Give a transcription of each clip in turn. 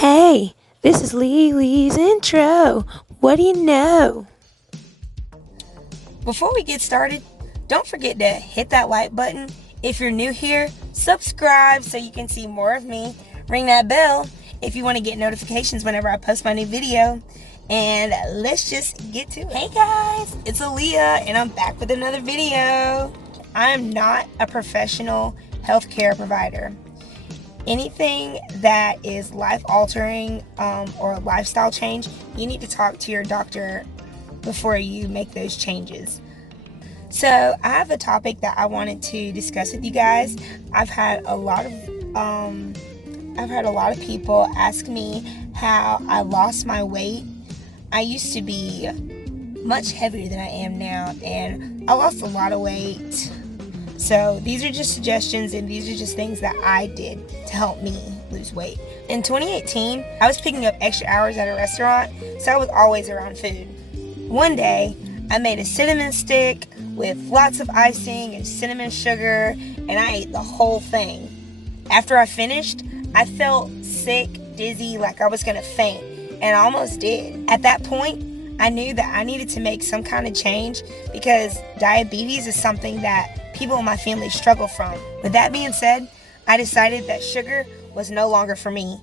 Hey, this is Lily's intro. What do you know? Before we get started, don't forget to hit that like button. If you're new here, subscribe so you can see more of me. Ring that bell if you want to get notifications whenever I post my new video. And let's just get to it. Hey guys, it's Aaliyah and I'm back with another video. I am not a professional healthcare provider. Anything that is life-altering or a lifestyle change, you need to talk to your doctor before you make those changes. So I have a topic that I wanted to discuss with you guys. I've had a lot of people ask me how I lost my weight. I used to be much heavier than I am now, and I lost a lot of weight. So these are just suggestions, and these are just things that I did to help me lose weight. In 2018, I was picking up extra hours at a restaurant, so I was always around food. One day, I made a cinnamon stick with lots of icing and cinnamon sugar, and I ate the whole thing. After I finished, I felt sick, dizzy, like I was gonna faint, and I almost did. At that point, I knew that I needed to make some kind of change because diabetes is something that people in my family struggle from. With that being said, I decided that sugar was no longer for me.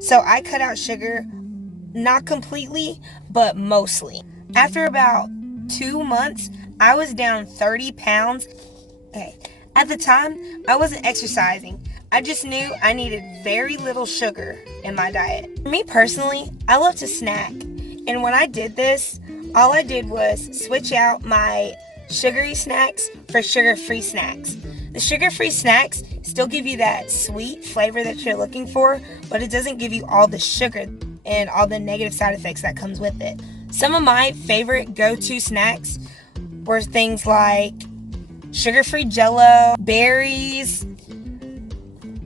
So I cut out sugar, not completely, but mostly. After about 2 months, I was down 30 pounds. Okay. At the time, I wasn't exercising. I just knew I needed very little sugar in my diet. For me personally, I love to snack. And when I did this, all I did was switch out my sugary snacks for sugar-free snacks. The sugar-free snacks still give you that sweet flavor that you're looking for, but it doesn't give you all the sugar and all the negative side effects that comes with it. Some of my favorite go-to snacks were things like sugar-free Jell-O, berries.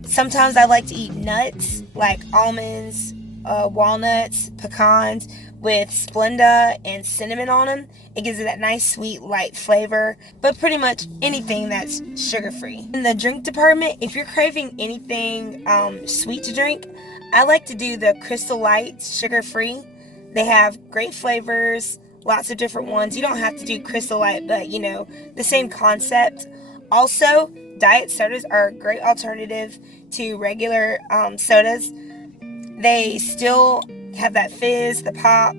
Sometimes I like to eat nuts like almonds, walnuts, pecans with Splenda and cinnamon on them. It gives it that nice, sweet, light flavor, but pretty much anything that's sugar-free. In the drink department, if you're craving anything sweet to drink, I like to do the Crystal Light sugar-free. They have great flavors, lots of different ones. You don't have to do Crystal Light, but you know, the same concept. Also, diet sodas are a great alternative to regular sodas. They still have that fizz, the pop,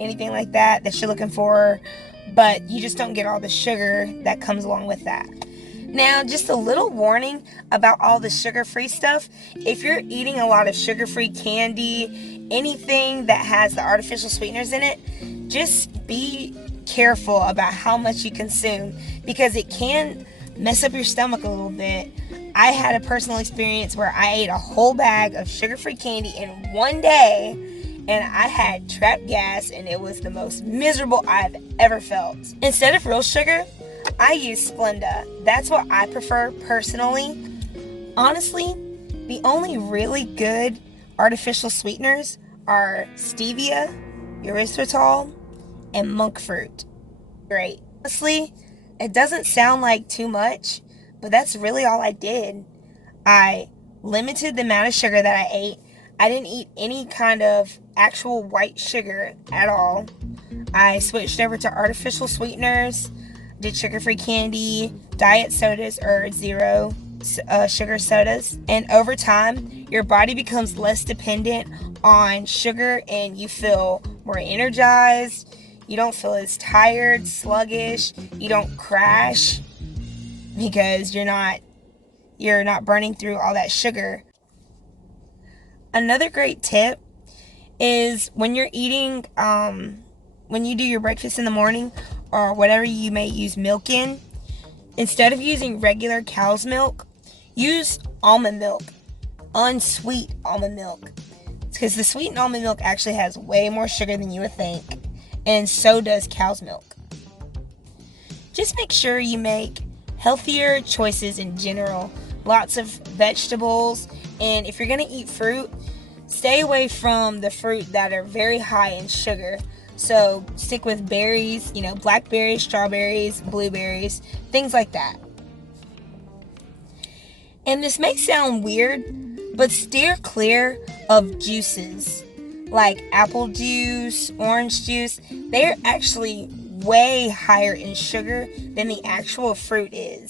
anything like that you're looking for, but you just don't get all the sugar that comes along with that. Now, just a little warning about all the sugar-free stuff. If you're eating a lot of sugar-free candy, anything that has the artificial sweeteners in it, just be careful about how much you consume because it can mess up your stomach a little bit. I had a personal experience where I ate a whole bag of sugar-free candy in one day, and I had trap gas, and it was the most miserable I've ever felt. Instead of real sugar, I use Splenda. That's what I prefer personally. Honestly, the only really good artificial sweeteners are stevia, erythritol, and monk fruit. Great. Honestly, it doesn't sound like too much, but that's really all I did. I limited the amount of sugar that I ate. I didn't eat any kind of actual white sugar at all. I switched over to artificial sweeteners, did sugar-free candy, diet sodas or zero sugar sodas. And over time, your body becomes less dependent on sugar and you feel more energized. You don't feel as tired, sluggish. You don't crash because you're not burning through all that sugar. Another great tip is when you're eating, when you do your breakfast in the morning or whatever you may use milk in, instead of using regular cow's milk, use almond milk, unsweet almond milk. Because the sweetened almond milk actually has way more sugar than you would think, and so does cow's milk. Just make sure you make healthier choices in general. Lots of vegetables, and if you're going to eat fruit, stay away from the fruit that are very high in sugar. So stick with berries, blackberries, strawberries, blueberries, things like that. And this may sound weird, But steer clear of juices like apple juice, orange juice. They're actually way higher in sugar than the actual fruit is.